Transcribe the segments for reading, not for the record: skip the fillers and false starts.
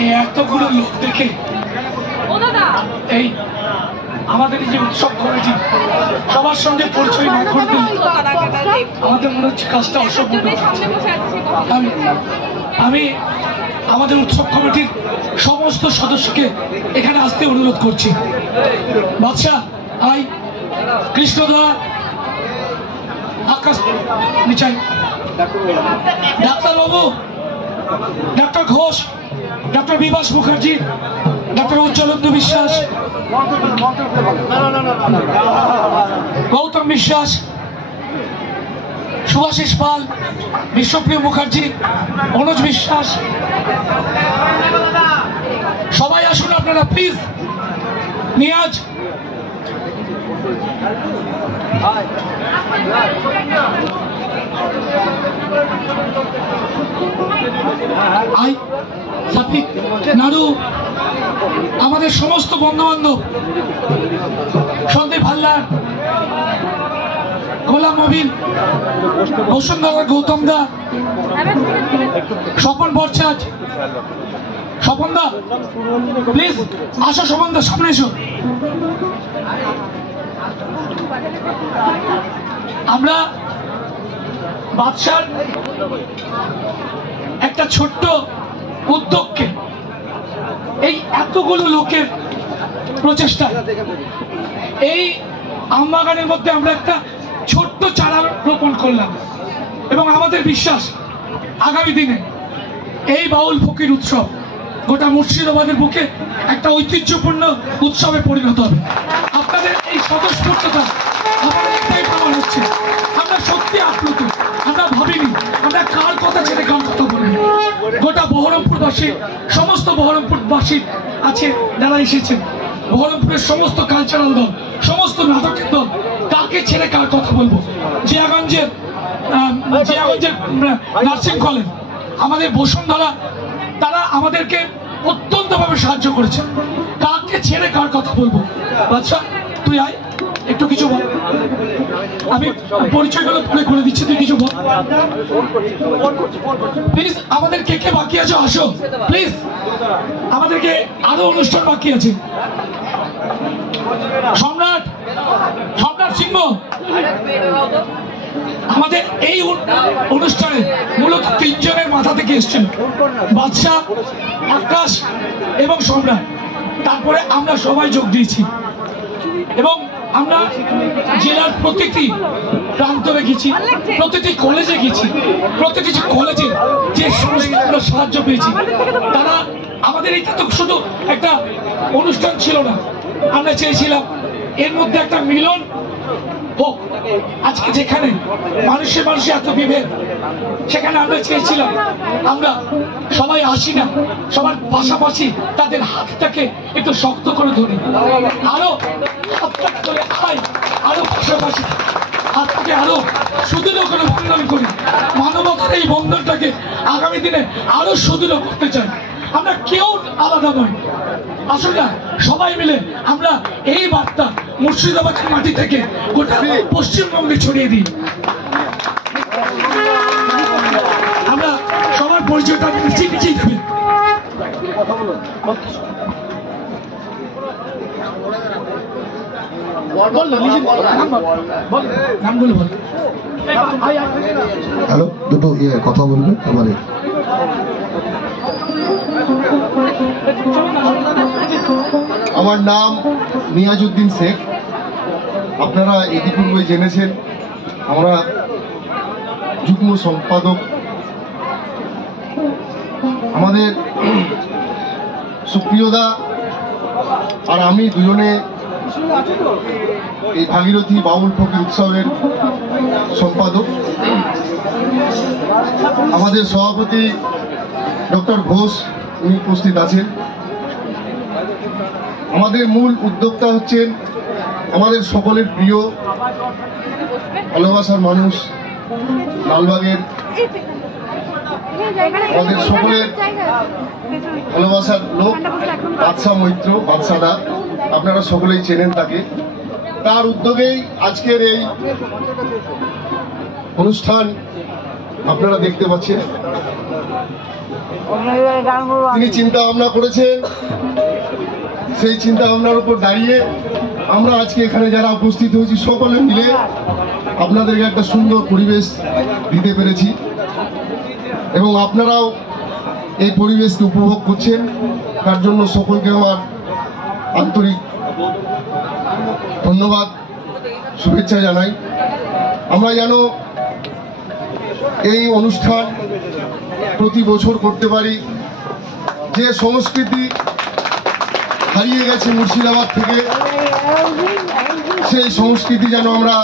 এই এতগুলো লোক দেখে এই আমাদের এই যে উৎসব কমিটি সবার সঙ্গে পরিচয় না করতে আমাদের মনে হচ্ছে কাজটা অসম্পূর্ণ। আমি আমাদের উৎসব কমিটির সমস্ত সদস্যকে এখানে আসতে অনুরোধ করছি। বাদশা আই, কৃষ্ণদা, আকাশ নিচাই, ডাক্তারবাবু, doctor Ghosh, doctor Bibhas Mukherjee, doctor Ujjwalendu Biswas, Gautam বিশ্বাস, সুভাষিস পাল, বিশ্বপ্রিয় মুখার্জি, অনুজ বিশ্বাস, সবাই আসুন আপনারা প্লিজ। নিয়াজ, আই, সাফিক, নাড়ু, আমাদের সমস্ত বন্ধু বান্ধব, সন্দীপ হালদার, গোলাম মবিন, বসুন্ধরা, গৌতম দা, স্বপন ভট্টাচার্য, স্বপন দা প্লিজ আসো, স্বপন দা সামনে এসো। আমরা বাদশার একটা ছোট্ট উদ্যোগকে এই এতগুলো লোকের প্রচেষ্টা, এই আমবাগানের মধ্যে আমরা একটা ছোট্ট চারা রোপণ করলাম এবং আমাদের বিশ্বাস আগামী দিনে এই বাউল ফকির উৎসব গোটা মুর্শিদাবাদের বুকে একটা ঐতিহ্যপূর্ণ উৎসবে পরিণত হবে। আপনাদের এই স্বতঃস্ফূর্ততা আমাদের একটাই প্রমাণ হচ্ছে আমরা সত্যি আপ্লুত। আমরা ভাবিনি আমরা কার কথা ছেড়ে কার কথা বলবো। গোটা বহরমপুরবাসী, সমস্ত বহরমপুরবাসী আছে যারা এসেছেন, বহরমপুরের সমস্ত কালচারাল দল, সমস্ত নাটকের দল, কাকে ছেড়ে কার কথা বলবো। জিয়াগঞ্জের নার্সিং কলেজ, আমাদের বসুন্ধরা, তারা আমাদেরকে অত্যন্তভাবে সাহায্য করেছে। কাকে ছেড়ে কার কথা বলবো। আচ্ছা তুই আয়, একটু কিছু বল। আমি পরিচয়গুলো পরে করে দিচ্ছি, তুই কিছু বল প্লিজ। আমাদের কে কে বাকি আছে আসো প্লিজ, আমাদেরকে আরো অনুষ্ঠান বাকি আছে। সম্রাট, সম্রাট সিংহ, আমাদের এই অনুষ্ঠানে মূলত তিনজনের মাথা থেকে এসছেন, বাদশা, আকাশ এবং সম্রাট। তারপরে আমরা সবাই যোগ দিয়েছি এবং আমরা জেলার প্রতিটি প্রান্তরে গেছি, প্রতিটি কলেজে গেছি, প্রতিটি কলেজে যে সমস্ত আমরা সাহায্য পেয়েছি, তারা আমাদের এইটা তো শুধু একটা অনুষ্ঠান ছিল না, আমরা চেয়েছিলাম এর মধ্যে একটা মিলন হোক। আজকে যেখানে মানুষে মানুষে এত বিভেদ, সেখানে আমরা চেয়েছিলাম আমরা সবাই আসি না, সবার পাশাপাশি তাদের হাতটাকে একটু শক্ত করে ধরি, আরো হাতটাকে ধরে খাই, আরো পাশাপাশি হাতটাকে আরো সুদৃঢ় করে বন্ধন করি। মানবতার এই বন্ধনটাকে আগামী দিনে আরো সুদৃঢ় করতে চাই। আমরা কেউ আলাদা নয়, আসলে না সবাই মিলে আমরা এই বার্তা মুর্শিদাবাদের মাটি থেকে গোটা পশ্চিমবঙ্গে ছড়িয়ে দিই। আমরা সবার পরিচয়টা নিচেই নিচেই দেবে। হ্যালো, দুটো কথা বলবে আমাদের। আমার নাম নিয়াজউদ্দিন শেখ। আপনারা ইতিপূর্বে জেনেছেন আমরা যুগ্ম সম্পাদক। আমাদের সুপ্রিয়দা আর আমি দুজনে এই ভাগীরথী বাউল ফকির উৎসবের সম্পাদক। আমাদের সভাপতি ডক্টর ঘোষ উনি উপস্থিত আছেন। আমাদের মূল উদ্যোক্তা হচ্ছেন আমাদের সকলের প্রিয় ভালোবাসার মানুষ, লালবাগের আমাদের সকলের ভালোবাসার লোক বাদশা মৈত্র, বাদশাদা, আপনারা সকলেই চেনেন তাকে। তার উদ্যোগেই আজকের এই অনুষ্ঠান আপনারা দেখতে পাচ্ছেন। তিনি চিন্তা ভাবনা করেছেন। সেই চিন্তা ভাবনার উপর দাঁড়িয়ে আমরা আজকে এখানে যারা উপস্থিত হয়েছি সকলে মিলে আপনাদেরকে একটা সুন্দর পরিবেশ দিতে পেরেছি এবং আপনারাও এই পরিবেশকে উপভোগ করছেন। তার জন্য সকলকে আমার আন্তরিক ধন্যবাদ, শুভেচ্ছা জানাই। আমরা যেন এই অনুষ্ঠান প্রতি বছর করতে পারি। যে সংস্কৃতি হারিয়ে গেছে মুর্শিদাবাদ থেকে, সেই সংস্কৃতি যেন আমরা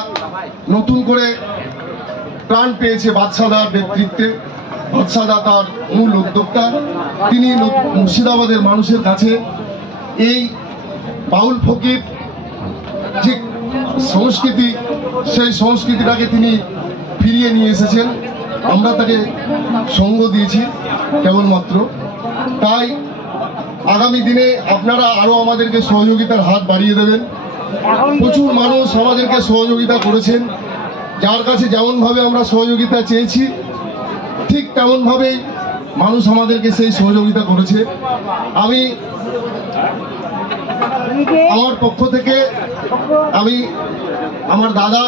নতুন করে প্রাণ পেয়েছে বাদশাদার নেতৃত্বে। বাদশাদা তার মূল উদ্যোক্তা, তিনি মুর্শিদাবাদের মানুষের কাছে এই বাউল ফকির যে সংস্কৃতি, সেই সংস্কৃতিটাকে তিনি ফিরিয়ে নিয়ে এসেছেন। আমরা তাকে সঙ্গ দিয়েছি কেবলমাত্র। তাই আগামী দিনে আপনারা আরো আমাদেরকে সহযোগিতার হাত বাড়িয়ে দেবেন। প্রচুর মানুষ আমাদেরকে সহযোগিতা করেছেন। যার কাছে যেমনভাবে আমরা সহযোগিতা চেয়েছি ঠিক তেমনভাবেই মানুষ আমাদেরকে সেই সহযোগিতা করেছে। আমি আমার পক্ষ থেকে আমি আমার দাদা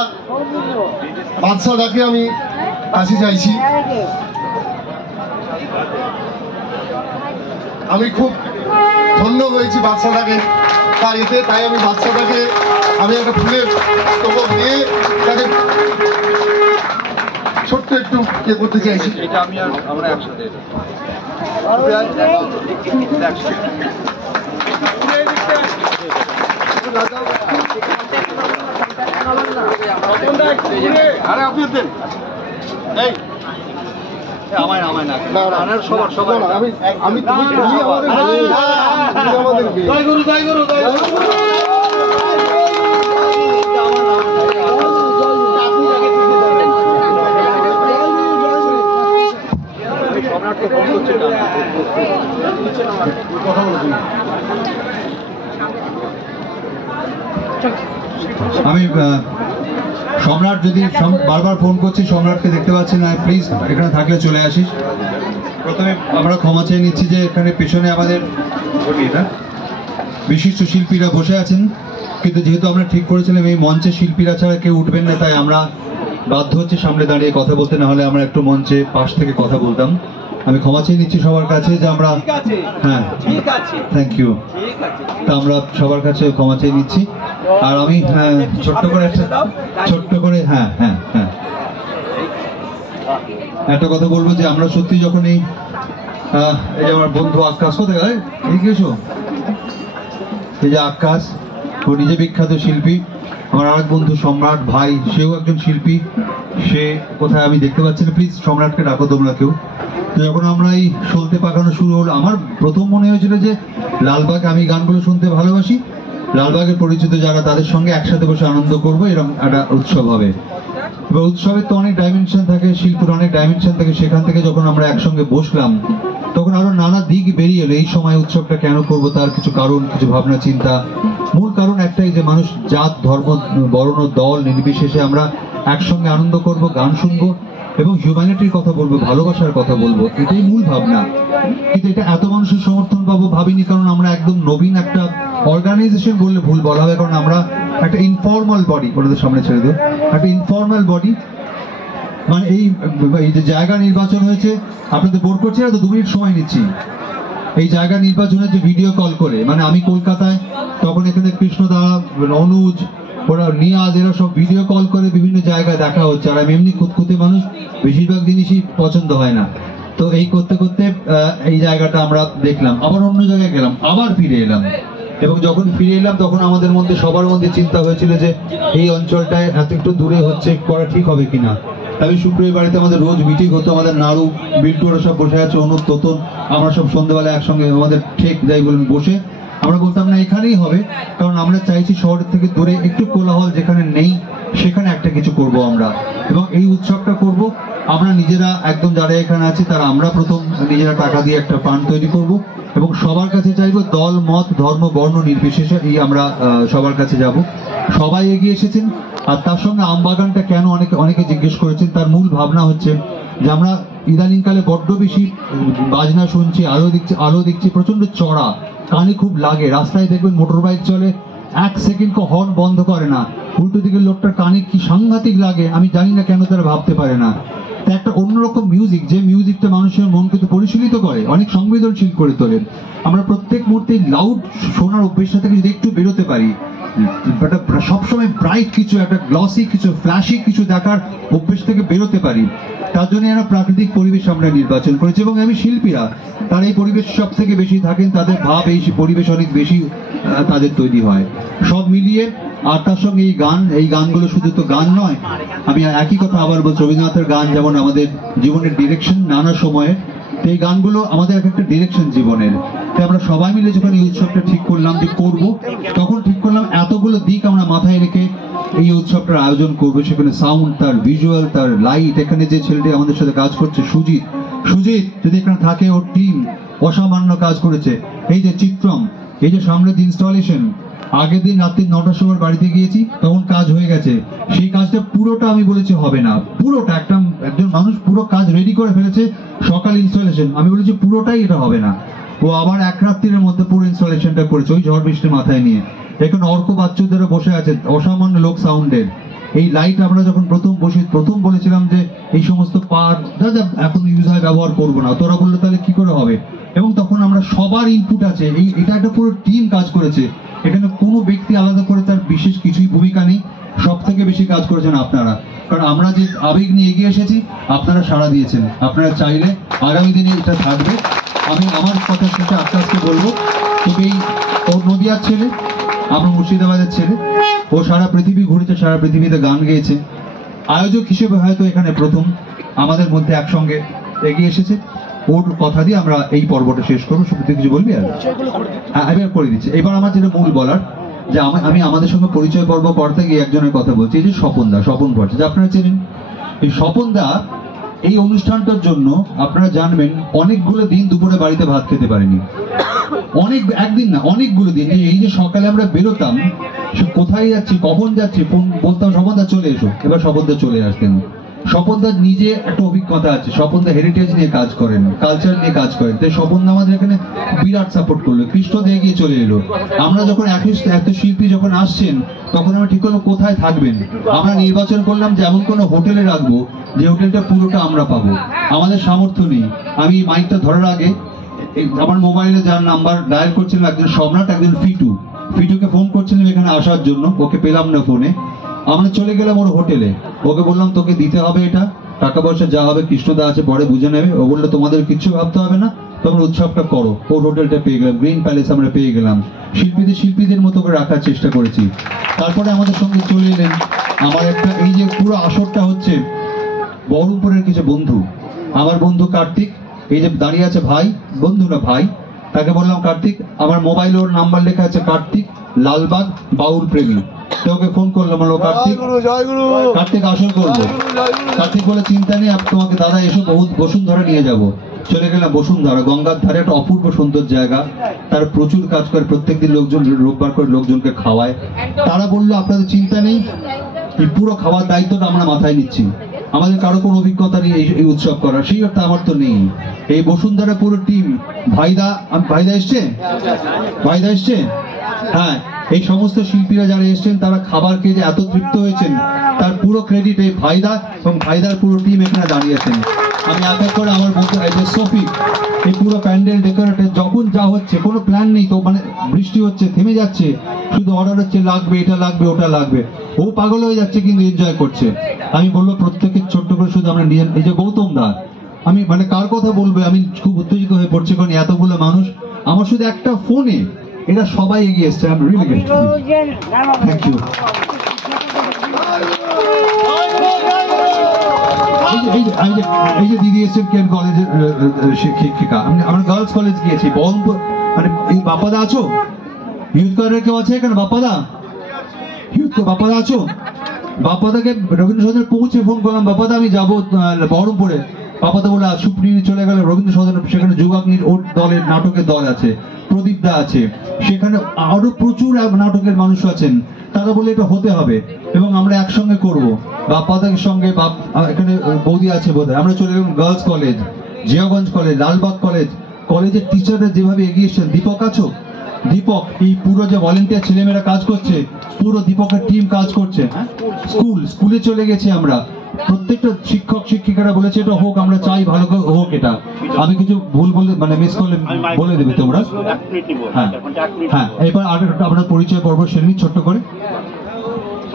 বাদশাদাকে আমি কাছে চাইছি। আমি খুব ধন্য হয়েছি বাদশাদাকে তার এতে, তাই আমি বাদশাদাকে আমি একটা ফুলের তোপক দিয়ে তাকে ছোট্ট একটু ইয়ে করতে চাইছি। এটা আমি আর আমরা একসাথে আরে আপনি দেন। এই আমায় আমায় না সবার সবার আমি আমি তুমি আমাদের জয় গুরু জয় গুরু জয় গুরু। আমি সম্রাট যদি বারবার ফোন করছি, সম্রাটকে দেখতে পাচ্ছি না, প্লিজ এখানে থাকলে চলে আসিস। প্রথমে আমরা ক্ষমা চেয়ে নিচ্ছি যে এখানে পেছনে আমাদের বিশিষ্ট শিল্পীরা বসে আছেন, কিন্তু যেহেতু আমরা ঠিক করেছিলাম এই মঞ্চে শিল্পীরা ছাড়া কেউ উঠবেন না, তাই আমরা বাধ্য হচ্ছে সামনে দাঁড়িয়ে কথা বলতে, না হলে আমরা একটু মঞ্চে পাশ থেকে কথা বলতাম। আমি ক্ষমা চেয়ে নিচ্ছি সবার কাছে যে আমরা, হ্যাঁ থ্যাংক ইউ, তা আমরা সবার কাছে ক্ষমা চেয়ে নিচ্ছি। আর আমি ছোট্ট করে একটা কথা বলবো যে আমরা সত্যি যখন এই যে আমার বন্ধু আকাশ, কোথায় এসো, এই যে আকাশ, ও নিজে বিখ্যাত শিল্পী, আমার আরেক বন্ধু সম্রাট ভাই, সেও একজন শিল্পী, সে কোথায় আমি দেখতে পাচ্ছি না, প্লিজ সম্রাটকে ডাকো তোমরা কেউ। তো যখন আমরা এই সলতে পাকানো শুরু হলো, আমার প্রথম মনে হয়েছিল যে লালবাগ, আমি গানগুলো শুনতে ভালোবাসি, লালবাগের পরিচিত যারা তাদের সঙ্গে একসাথে বসে আনন্দ করবো, এরকম একটা উৎসব হবে। এবার উৎসবের তো অনেক ডাইমেনশন থাকে, শিল্পের অনেক ডাইমেনশন থাকে, সেখান থেকে যখন আমরা একসঙ্গে বসলাম তখন আরো নানা দিক বেরিয়ে এলো। এই সময় উৎসবটা কেন করব, তার কিছু কারণ, কিছু ভাবনা চিন্তা। মূল কারণ একটাই যে মানুষ জাত ধর্ম বর্ণ দল নির্বিশেষে আমরা একসঙ্গে আনন্দ করব, গান শুনবো এবং হিউম্যানিটির কথা বলবো, ভালোবাসার কথা বলবো, এটাই মূল ভাবনা। কিন্তু এটা এত মানুষের সমর্থন পাবো ভাবিনি, কারণ আমরা একদম নবীন একটা অর্গানাইজেশন বললে ভুল বলা হবে, কারণ আমরা একটা ইনফর্মাল বডি, ওটাদের সামনে ছেড়ে দেবো, একটা ইনফর্মাল বডি। মানে এই যে জায়গা নির্বাচন হয়েছে, আপনাদের বোর্ড করছি না তো, 2 মিনিট সময় নিচ্ছি। এই জায়গা নির্বাচন হয়েছে ভিডিও কল করে, মানে আমি কলকাতায়, তখন এখানে কৃষ্ণদা, অনুজ, ওরা নিয়াজ, এরা সব ভিডিও কল করে বিভিন্ন জায়গায় দেখা হচ্ছে। আর আমি এমনি খুঁতখুঁতে মানুষ, বেশিরভাগ জিনিসই পছন্দ হয় না, তো এই করতে করতে এই জায়গাটা আমরা দেখলাম, আবার অন্য জায়গায় গেলাম, আবার ফিরে এলাম। এবং যখন ফিরে এলাম তখন আমাদের মধ্যে সবার মধ্যে চিন্তা হয়েছিল যে এই অঞ্চলটায় এত একটু দূরে হচ্ছে, করা ঠিক হবে কিনা। তবে শুক্রবার বাড়িতে আমাদের রোজ মিটিং হতো, আমাদের নাড়ু বিল্টু ওরা সব বসে আছে, অনুপ তোতন, আমরা সব সন্ধ্যেবেলা একসঙ্গে আমাদের ঠেক যাই বলুন বসে আমরা বলতাম না এখানেই হবে, কারণ আমরা চাইছি শহরের থেকে দূরে একটু কোলাহল যেখানে নেই সেখানে একটা কিছু করব আমরা, এবং এই উৎসবটা করব আমরা নিজেরা, একদম যারা এখানে আছে তারা, আমরা প্রথম নিজেরা টাকা দিয়ে একটা ফান্ড তৈরি করব এবং সবার কাছে চাইবো, দল মত ধর্ম বর্ণ নির্বিশেষে এই আমরা সবার কাছে যাব। সবাই এগিয়ে এসেছেন, আর তার সঙ্গে আমবাগানটা কেন অনেকে জিজ্ঞেস করেছেন, তার মূল ভাবনা হচ্ছে যে আমরা ইদানিংকালে বড্ড বেশি বাজনা শুনছি, আলো দেখছি প্রচন্ড চড়া, কানে খুব লাগে। রাস্তায় দেখবেন মোটর বাইক চলে, 1 সেকেন্ড হর্ন বন্ধ করে না, উল্টো দিকের লোকটার কানে কি সাংঘাতিক লাগে, আমি জানি না কেন তারা ভাবতে পারে না। তা একটা অন্যরকম মিউজিক, যে মিউজিকটা মানুষের মনকে তো পরিশীলিত করে, অনেক সংবেদনশীল করে তোলে। আমরা প্রত্যেক মুহূর্তে লাউড শোনার অভ্যেসটা থেকে যদি একটু বেরোতে পারি, সবসময় ব্রাইট কিছু, একটা গ্লসি কিছু, ফ্ল্যাশি কিছু দেখার অভ্যেস থেকে বেরোতে পারি, তার জন্য একটা প্রাকৃতিক পরিবেশ আমরা নির্বাচন করেছি। এবং আমি শিল্পীরা তারা এই পরিবেশ সব থেকে বেশি থাকেন, তাদের ভাব এই পরিবেশ অনেক বেশি তাদের তৈরি হয়। সব মিলিয়ে আর তার সঙ্গে এই গানগুলো শুধু তো গান নয়, আমি একই কথা আবার বলছি, রবীন্দ্রনাথের গান যেমন আমাদের জীবনের ডিরেকশন নানা সময়ে, এই গানগুলো আমাদের একটা ডিরেকশন জীবনের। তাই আমরা সবাই মিলে যখন এই উৎসবটা ঠিক করলাম যে করব, তখন ঠিক করলাম এতগুলো দিক আমরা মাথায় রেখে এই উৎসবটার আয়োজন করবো। সেখানে সাউন্ড, তার ভিজুয়াল, তার লাইট, এখানে যে ছেলেটি আমাদের সাথে কাজ করছে সুজিত যদি এখানে থাকে, ওর টিম অসামান্য কাজ করেছে। এই যে চিত্রম, এই যে সামনের ইনস্টলেশন, আগের দিন রাত্রি 9টার সময় বাড়িতে গিয়েছি, তখন কাজ হয়ে গেছে। সেই কাজটা পুরোটা আমি বলেছি হবে না, পুরোটা একজন মানুষ পুরো কাজ রেডি করে ফেলেছে, সকাল ইনস্টলেশন, আমি বলেছি পুরোটাই এটা হবে না। ও আবার 1 রাত্রির মধ্যে পুরো ইনস্টলেশনটা করেছে, ওই ঝড় বৃষ্টি মাথায় নিয়ে। এখানে অর্ক বাচ্চুদেরও বসে আছে, অসামান্য লোক সাউন্ডের। এই লাইট আমরা যখন প্রথম বলেছিলাম যে এই সমস্ত পার্ট যা এখন ইউজ হয় ব্যবহার করবো না, তোরা বললো তাহলে কি করে হবে, এবং তখন আমরা সবার ইনপুট আছে, এটা একটা পুরো টিম কাজ করেছে। এখানে কোনো ব্যক্তি আলাদা করে তার বিশেষ কিছুই ভূমিকা নেই, সব থেকে বেশি কাজ করেছেন আপনারা। কারণ আমরা যে আবেগ নিয়ে এগিয়ে এসেছি, আপনারা সাড়া দিয়েছেন। আপনারা চাইলে আগামী দিনে এটা থাকবে। আমি আমার কথা শেষে আকাশকে বলবো, তুমি ওর নদিয়ার ছেলে, আমরা মুর্শিদাবাদের ছেলে, ও সারা পৃথিবী ঘুরেছে, সারা পৃথিবীতে গান গেয়েছে। আয়োজক হিসেবে হয়তো এখানে প্রথম আমাদের মধ্যে একসঙ্গে এগিয়ে এসেছে। ওর কথা দিয়ে আমরা এই পর্বটা শেষ করবো। সত্যি কিছু বলবি? আর এবার করে দিচ্ছি। এবার আমার যেটা মূল বলার, যে আমি আমাদের সঙ্গে পরিচয় পর্ব করতে গিয়ে একজনের কথা বলছি, যে স্বপন ভট্টাচার্য, আপনারা চেনেন। এই স্বপনদা এই অনুষ্ঠানটার জন্য আপনারা জানবেন অনেকগুলো দিন দুপুরে বাড়িতে ভাত খেতে পারেনি, একদিন না অনেকগুলো দিন। এই যে সকালে আমরা বেরোতাম, কোথায় যাচ্ছি, কখন যাচ্ছি, বলতাম স্বপনদা চলে এসো, এবার স্বপনদা চলে আসতেন। স্বপনদার নিজে একটা অভিজ্ঞতা আছে, স্বপনদা হেরিটেজ নিয়ে কাজ করেন, কালচার নিয়ে কাজ করেন, তাই স্বপনদা আমাদের এখানে বিরাট সাপোর্ট করলো, কৃষ্ণদা এগিয়ে চলে এলো। আমরা যখন এত শিল্পী যখন আসছেন, তখন আমরা ঠিক করলাম কোথায় থাকবেন। আমরা নির্বাচন করলাম যে এমন কোনো হোটেলে রাখবো যে হোটেলটা পুরোটা আমরা পাবো। আমাদের সামর্থ্য নেই। আমি মাইকটা ধরার আগে আমার মোবাইলে যার নাম্বার ডায়াল করছিলাম, একজন সম্রাট, একজন ফিটুকে ফোন করছিলাম এখানে আসার জন্য, ওকে পেলাম না ফোনে। আমরা চলে গেলাম ওর হোটেলে, ওকে বললাম তোকে দিতে হবে এটা, টাকা পয়সা যা হবে কৃষ্ণদা আছে পরে বুঝে নেবে। ও বললো তোমাদের কিচ্ছু ভাবতে হবে না, তোমরা উৎসবটা করো। ওর হোটেলটা পেয়ে গেলাম, গ্রিন প্যালেস আমরা পেয়ে গেলাম। শিল্পীদের মতো করে রাখার চেষ্টা করেছি। তারপরে আমাদের সঙ্গে চলে এলেন আমার একটা, এই যে পুরো আসরটা হচ্ছে বহরমপুরের কিছু বন্ধু, আমার বন্ধু কার্তিক, এই যে দাঁড়িয়ে আছে ভাই, বন্ধু না ভাই, তাকে বললাম কার্তিক, আমার মোবাইলে ওর নাম্বার লেখা আছে কার্তিক লালবাগ বাউল প্রেমী। ওকে ফোন করলাম, বললো কার্তিক আসর করবো। কার্তিক বলে চিন্তা নেই, তোমাকে দাদা এসো বসুন্ধরা নিয়ে যাব। চলে গেলাম বসুন্ধরা, গঙ্গার ধারে একটা অপূর্ব সুন্দর জায়গা। তার প্রচুর কাজ করে, প্রত্যেকদিন লোকজন রোববার করে লোকজনকে খাওয়ায়। তারা বললো আপনাদের চিন্তা নেই, এই পুরো খাওয়ার দায়িত্বটা আমরা মাথায় নিচ্ছি। আমাদের কারো কোনো অভিজ্ঞতা নেই এই উৎসব করার, সেই অর্থে আমার তো নেই। এই বসুন্ধরা পুরো টিম, ভাইদা এসছে, হ্যাঁ, এই সমস্ত শিল্পীরা যারা এসছেন তারা খাবার খেয়ে যে এত তৃপ্ত হয়েছেন, তার পুরো ক্রেডিট এই ভাইদা এবং ভাইদার পুরো টিম এখানে দাঁড়িয়েছেন। আমি এক এক করে আমার বন্ধু সফিক, এই পুরো প্যান্ডেল ডেকোরেটর, যখন যা হচ্ছে কোনো প্ল্যান নেই তো, মানে বৃষ্টি হচ্ছে থেমে যাচ্ছে, শুধু অর্ডার হচ্ছে লাগবে, এটা লাগবে, ওটা লাগবে, ও পাগল হয়ে যাচ্ছে কিন্তু এনজয় করছে। আমি বলবো প্রত্যেকের ছোট্ট করে শুধু আমরা নিজের, এই যে গৌতম দা, আমি মানে কার কথা বলবো, আমি খুব উত্তেজিত হয়ে পড়ছি, কারণ এতগুলো মানুষ আমার শুধু একটা ফোনে এরা সবাই এগিয়ে এসছে। আমি রিয়েলি গ্রেটফুল, থ্যাংক ইউ। এই যে দিদি এসছেন কেন কলেজের শিক্ষিকা, আমরা গার্লস কলেজ গিয়েছি বহরমপুর, মানে এই বাপ্পাদা আছো, ইউথ কলেজের কেউ আছে এখানে? বাপ্পাদা আছো? বাপ্পাদাকে রবীন্দ্র সদনে পৌঁছে ফোন করলাম, বাপ্পাদা আমি যাবো বহরমপুরে। বাপ্পাদা বলে সুপ্রিম চলে গেল রবীন্দ্র সদনে, সেখানে যুগাগ্নির ওর দলের নাটকের দল আছে, প্রদীপ দা আছে, সেখানে আরো প্রচুর নাটকের মানুষ আছেন। তারা বলে এটা হতে হবে এবং আমরা একসঙ্গে করব। বাপ্পাদের সঙ্গে এখানে বৌদি আছে বোধহয়, আমরা চলে গেলাম girls college, Jiaganj college, Lalbagh college, কলেজের টিচাররা যেভাবে এগিয়ে এসছেন। দীপক আছো? দীপক, এই পুরো যে ভলেন্টিয়ার ছেলেমেয়েরা কাজ করছে, পুরো দীপকের টিম কাজ করছে। স্কুলে চলে গেছি আমরা, প্রত্যেকটা শিক্ষক শিক্ষিকারা বলেছে এটা হোক, আমরা চাই ভালো হোক। এটা আমি কিছু ভুল বলে মানে মিস করলে বলে দেবে তোমরা। হ্যাঁ হ্যাঁ, এবার আর আপনার পরিচয় পর্ব সেরে ছোট্ট করে।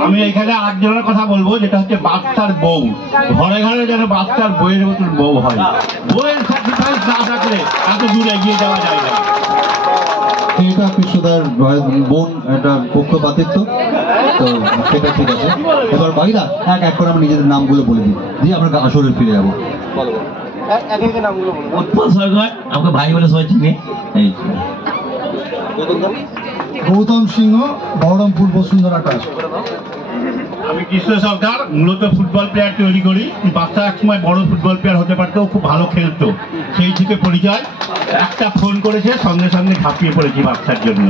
আমি এখানে আরেকজনের কথা বলবো, যেটা হচ্ছে বাচ্চার বউ। ঘরে ঘরে যেন বাচ্চার বউয়ের মতন বউ হয়। বউয়ের স্যাক্রিফাইস না থাকলে এত দূর এগিয়ে যাওয়া যায় না। এটা কৃষ্ণদার বোন, এটা পক্ষপাতিত্ব, তো সেটা ঠিক আছে। এবার বাইরা এক এক করে আমরা নিজেদের নামগুলো বলে দিই, দিয়ে আমরা আসরে ফিরে যাবো। উৎপল সরকার, আমাকে ভাই বলে সবাই চিনে। গৌতম সিংহ, বহরমপুর বসুন্ধরা ট্রাস্ট। আমি কৃষ্ণ সরকার, মূলত ফুটবল প্লেয়ার তৈরি করি। বাচ্চা এক সময় বড় ফুটবল প্লেয়ার হতে পারতো, খুব ভালো খেলতো, সেই থেকে পরিচয়। একটা ফোন করেছে, সঙ্গে সঙ্গে ঝাঁপিয়ে পড়েছি বাচ্চার জন্য।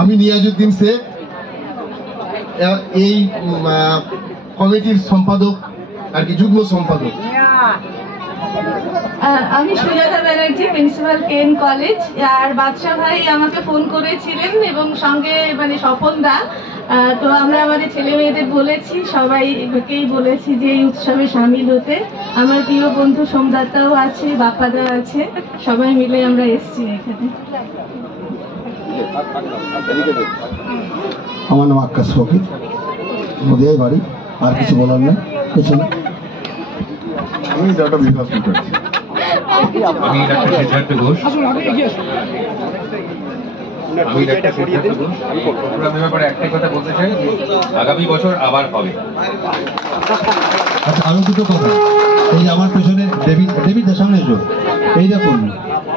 আমি নিয়াজউদ্দিন শেখ, এই কমিটির সম্পাদক আর কি, যুগ্ম সম্পাদক। আমি সুজাতা ব্যানার্জি, প্রিন্সিপাল কেন কলেজ। আর বাদশা ভাই আমাকে ফোন করেছিলেন এবং সঙ্গে মানে স্বপন দা। তো আমরা আমাদের ছেলে মেয়েদের বলেছি, সবাইকেই বলেছি যে এই উৎসবে সামিল হতে। আমার প্রিয় বন্ধু সোমদাতাও আছে, বাপ্পাদা আছে, সবাই মিলে আমরা এসেছি এখানে। আমার নাম আকাশ ফকির, নদিয়ায় বাড়ি। আর কিছু বলার নেই, কিছু না। আমি ডাক্তার বিকাশ মুখার্জি। আমি ডাক্তার সিদ্ধার্থ ঘোষ। প্রোগ্রামের ব্যাপারে একটাই কথা বলতে চাই, আগামী বছর আবার হবে। আচ্ছা, আরো দুটো কথা। এই যে আমার পেছনে ডেভিড সামনে এসো। এই দেখুন,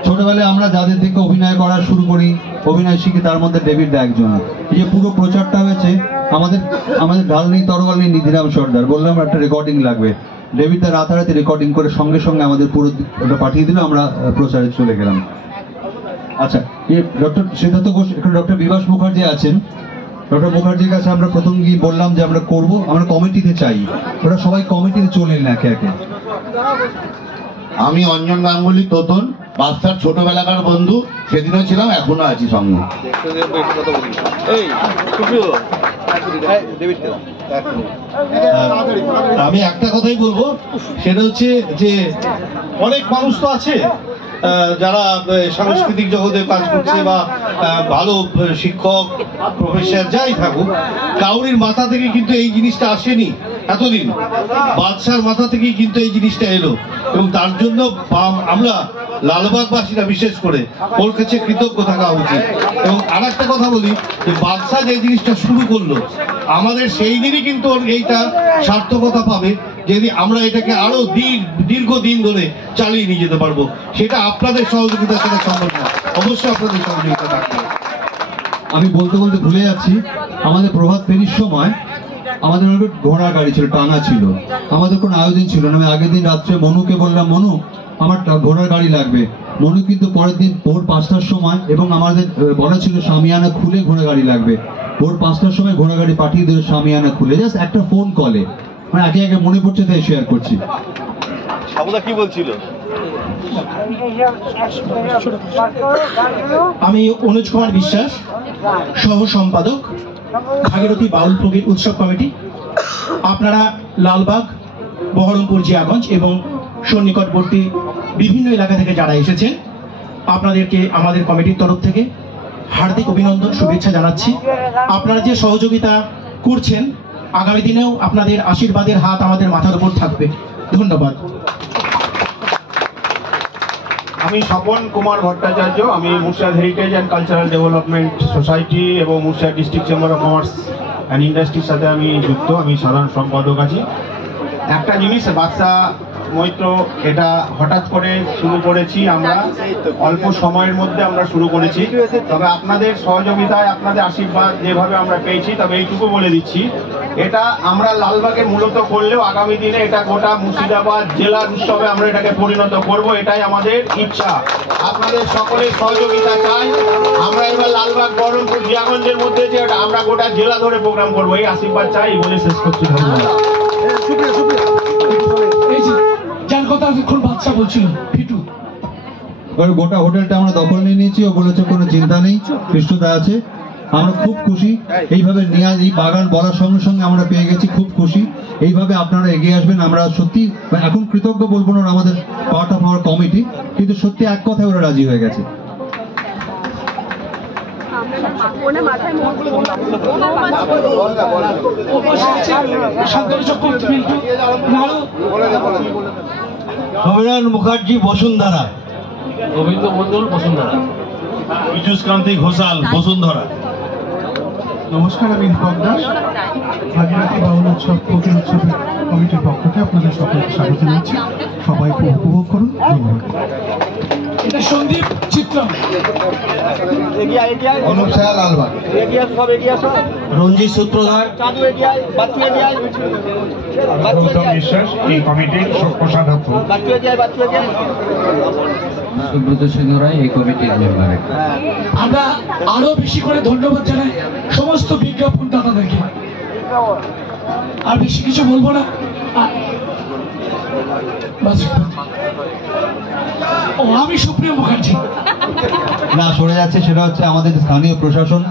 ছোটবেলায় আমরা যাদের থেকে অভিনয় করা শুরু করি, অভিনয় শিখি, তার মধ্যে ডেভিড দা একজন। এই যে পুরো প্রচারটা হয়েছে, আমাদের ঢাল নেই তরোয়াল নেই নিধিরাম সর্দার, বললাম একটা রেকর্ডিং লাগবে। ডেভিড দা রাতারাতি রেকর্ডিং করে সঙ্গে সঙ্গে আমাদের পুরো ওটা পাঠিয়ে দিল, আমরা প্রচারে চলে গেলাম। আচ্ছা, ডক্টর সিদ্ধার্থ ঘোষ, এখানে ডক্টর বিভাস মুখার্জি আছেন। ডক্টর মুখার্জির কাছে আমরা প্রথম গিয়ে বললাম যে আমরা করব, আমরা কমিটিতে চাই। ওরা সবাই কমিটিতে চলে এলেন একে একে। আমি অঞ্জন গাঙ্গুলি, তোতন, বাচ্চার ছোটবেলাকার বন্ধু। সেদিনও ছিলাম, এখনো আছি সঙ্গে। আমি একটা কথাই বলবো, সেটা হচ্ছে যে অনেক মানুষ তো আছে যারা সাংস্কৃতিক জগতে কাজ করছে বা ভালো শিক্ষক প্রফেসর যাই থাকুক, কাউরির মাথা থেকে কিন্তু এই জিনিসটা আসেনি এতদিন। বাদশার মাথা থেকেই কিন্তু এই জিনিসটা এলো, এবং তার জন্য আমরা লালবাগবাসীরা বিশেষ করে ওর কাছে কৃতজ্ঞ থাকা উচিত। এবং আর একটা কথা বলি, যে বাদশা যে জিনিসটা শুরু করলো, আমাদের সেই দিনই কিন্তু ওর এইটা সার্থকতা পাবে, যদি আমরা এটাকে আরো দীর্ঘদিন ধরে চালিয়ে নিয়ে যেতে পারবো। সেটা আপনাদের সহযোগিতা ছাড়া সম্ভব না, অবশ্যই আপনাদের সহযোগিতা থাকবে। আমি বলতে বলতে ভুলে যাচ্ছি, আমাদের প্রভাত ফেরির সময় আমাদের ঘোড়া গাড়ি ছিল, টানা ছিল, আমাদের কোনো আয়োজন ছিল না। আমি আগের দিন রাত্রে মনুকে বললাম, মনু আমার ঘোড়ার গাড়ি লাগবে। মনু কিন্তু পরের দিন ভোর 5টার সময়, এবং আমাদের বলা ছিল সামিয়ানা খুলে ঘোড়া গাড়ি লাগবে, ভোর 5টার সময় ঘোড়া গাড়ি পাঠিয়ে দিল সামিয়ানা খুলে, জাস্ট একটা ফোন কলে। মানে একে একে মনে পড়ছে তাই শেয়ার করছি। কি বলছিল? আমি অনুজ কুমার বিশ্বাস, সহ সম্পাদক, ভাগীরথী বাউল প্রগীত উৎসব কমিটি। আপনারা লালবাগ, বহরমপুর, জিয়াগঞ্জ এবং সন্নিকটবর্তী বিভিন্ন এলাকা থেকে যারা এসেছেন, আপনাদেরকে আমাদের কমিটির তরফ থেকে হার্দিক অভিনন্দন, শুভেচ্ছা জানাচ্ছি। আপনারা যে সহযোগিতা করছেন, আগামী দিনেও আপনাদের আশীর্বাদের হাত আমাদের মাথার উপর থাকবে। ধন্যবাদ। আমি স্বপন কুমার ভট্টাচার্য, আমি Murshidabad heritage and cultural development society এবং Murshidabad district chamber of commerce and ইন্ডাস্ট্রির সাথে আমি যুক্ত। আমি সাধারণ সম্পাদক আছি। একটা জিনিস, বাচ্চা মৈত্র এটা হঠাৎ করে শুরু করেছি আমরা, অল্প সময়ের মধ্যে আমরা শুরু করেছি। তবে আপনাদের সহযোগিতায়, আপনাদের আশীর্বাদ যেভাবে আমরা পেয়েছি, তবে এইটুকু বলে দিচ্ছি, এটা আমরা লালবাগে মূলত করলেও আগামী দিনে এটা গোটা মুর্শিদাবাদ জেলার উৎসবে আমরা এটাকে পরিণত করব, এটাই আমাদের ইচ্ছা। আপনাদের সকলের সহযোগিতা চাই। আমরা এবার লালবাগ, বহরমপুর, জিয়াগঞ্জের মধ্যে যে আমরা গোটা জেলা ধরে প্রোগ্রাম করবো, এই আশীর্বাদ চাই বলে শেষ করছি। ধন্যবাদ। এই যে যার কথা এখন বাচ্চা বলছিল পিটু, গোটা হোটেলটা আমরা দখল নিয়ে নিয়েছি। ও বলেছে কোনো চিন্তা নেই, পৃষ্ঠতা আছে। আমরা খুব খুশি এইভাবে নিয়ে, এই বাগান বলার সঙ্গে সঙ্গে আমরা পেয়ে গেছি, খুব খুশি। এইভাবে আপনারা এগিয়ে আসবেন। আমরা সত্যি এখন কৃতজ্ঞ বলবো না, আমাদের পার্ট অফ আওয়ার কমিটি, কিন্তু সত্যি এক কথায় ওরা রাজি হয়ে গেছে। অভিরান মুখার্জি বসুন্ধরা, গোবিন্দ মন্ডল বসুন্ধরা, বিজুষ্কান্তি ঘোষাল বসুন্ধরা। নমস্কার, আমি দীপক দাস, ভাগীরথী বাউল উৎসব কোকিল উৎসবের কমিটির পক্ষ থেকে আপনাদের সকলকে স্বাগত জানাচ্ছি। সবাই উপভোগ করুন। ধন্যবাদ। এটা সন্দীপ চিত্র, অনুপ সাহা, লালবাগ। রঞ্জিত সূত্রধার, গৌতম বিশ্বাস, এই কমিটির কোষাধ্যক্ষ। সুব্রত সিংহ রায়, এই কমিটির মেম্বার। আমরা আরো বেশি করে ধন্যবাদ জানাই সমস্ত বিজ্ঞাপন দাতাদেরকে। আর বেশি কিছু বলবো না। ও, আমি সুপ্রিয় মুখার্জি। না, সরে যাচ্ছে সেটা হচ্ছে আমাদের স্থানীয় প্রশাসন।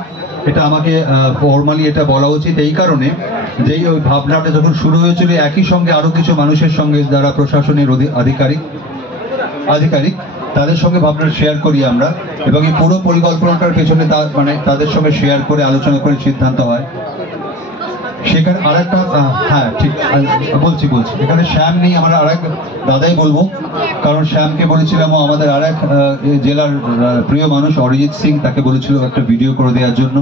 এটা আমাকে ফর্মালি এটা বলা উচিত এই কারণে, যেই ওই ভাবনাটা যখন শুরু হয়েছিল, একই সঙ্গে আরো কিছু মানুষের সঙ্গে যারা প্রশাসনের আধিকারিক তাদের সঙ্গে ভাবনা শেয়ার করি আমরা, এবং এই পুরো পরিকল্পনাটার পেছনে মানে তাদের সঙ্গে শেয়ার করে আলোচনা করে সিদ্ধান্ত হয়। সেখানে আরেকটা, হ্যাঁ ঠিক বলছি, এখানে শ্যাম নেই, আমরা আরেক দাদাই বলবো, কারণ শ্যামকে বলেছিলাম আমাদের আরেক জেলার প্রিয় মানুষ অরিজিৎ সিং, তাকে বলেছিল একটা ভিডিও করে দেওয়ার জন্য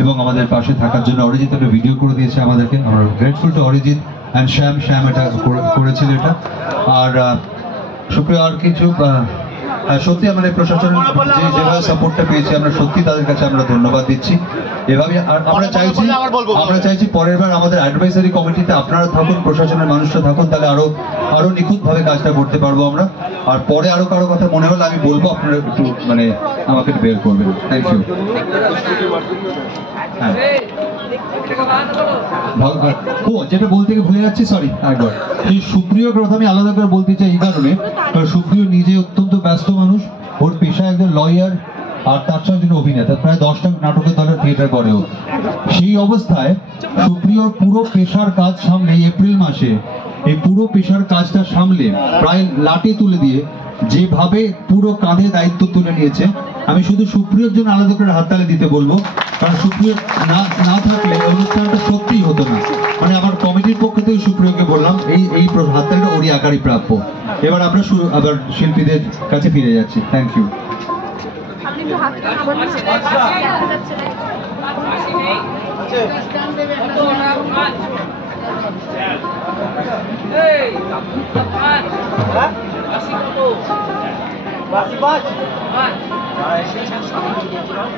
এবং আমাদের পাশে থাকার জন্য। অরিজিৎ একটা ভিডিও করে দিয়েছে আমাদেরকে, আমরা গ্রেটফুল টু অরিজিৎ অ্যান্ড শ্যাম এটা করেছিল এটা। আর সুপ্রিয় আর কিছু, সত্যি আমাদের প্রশাসনের যেভাবে সাপোর্টটা পেয়েছি আমরা সত্যি তাদের কাছে আমরা ধন্যবাদ দিচ্ছি। এভাবে আমরা চাইছি পরের বার আমাদের অ্যাডভাইসারি কমিটিতে আপনারা থাকুন, প্রশাসনের মানুষরা থাকুন, তাহলে আরো নিখুঁতভাবে কাজটা করতে পারবো আমরা। আর পরে আরো কারো কথা মনে হলে আমি বলবো, আপনারা একটু মানে আমাকে বের করবেন। Thank you. হ্যাঁ, যেটা বলতে গিয়ে ভুলে যাচ্ছি, সরি একবার। এই সুপ্রিয় কথা আমি আলাদা করে বলতে চাই এই কারণে, কারণ সুপ্রিয় নিজে অত্যন্ত ব্যস্ত মানুষ, ওর পেশায় একজন লয়ার, আর তার সঙ্গে একজন অভিনেতা, প্রায় 10টা নাটকের দলের থিয়েটার করেও। সেই অবস্থায় সুপ্রিয়র পুরো পেশার কাজ সামলে এপ্রিল মাসে এই পুরো পেশার কাজটা সামলে প্রায় লাটে তুলে দিয়ে যেভাবে পুরো কাঁধে দায়িত্ব তুলে নিয়েছে, আমি শুধু সুপ্রিয়র জন্য আলাদা করে হাততালি দিতে বলবো, কারণ সুপ্রিয় না থাকলে অনুষ্ঠানটা সত্যিই হতো না। মানে আমার কমিটির পক্ষ থেকে সুপ্রিয়কে বললাম, এই হাততালিটা ওরই আকারই প্রাপ্য। এবার আমরা আবার শিল্পীদের কাছে ফিরে যাচ্ছি। Thank you.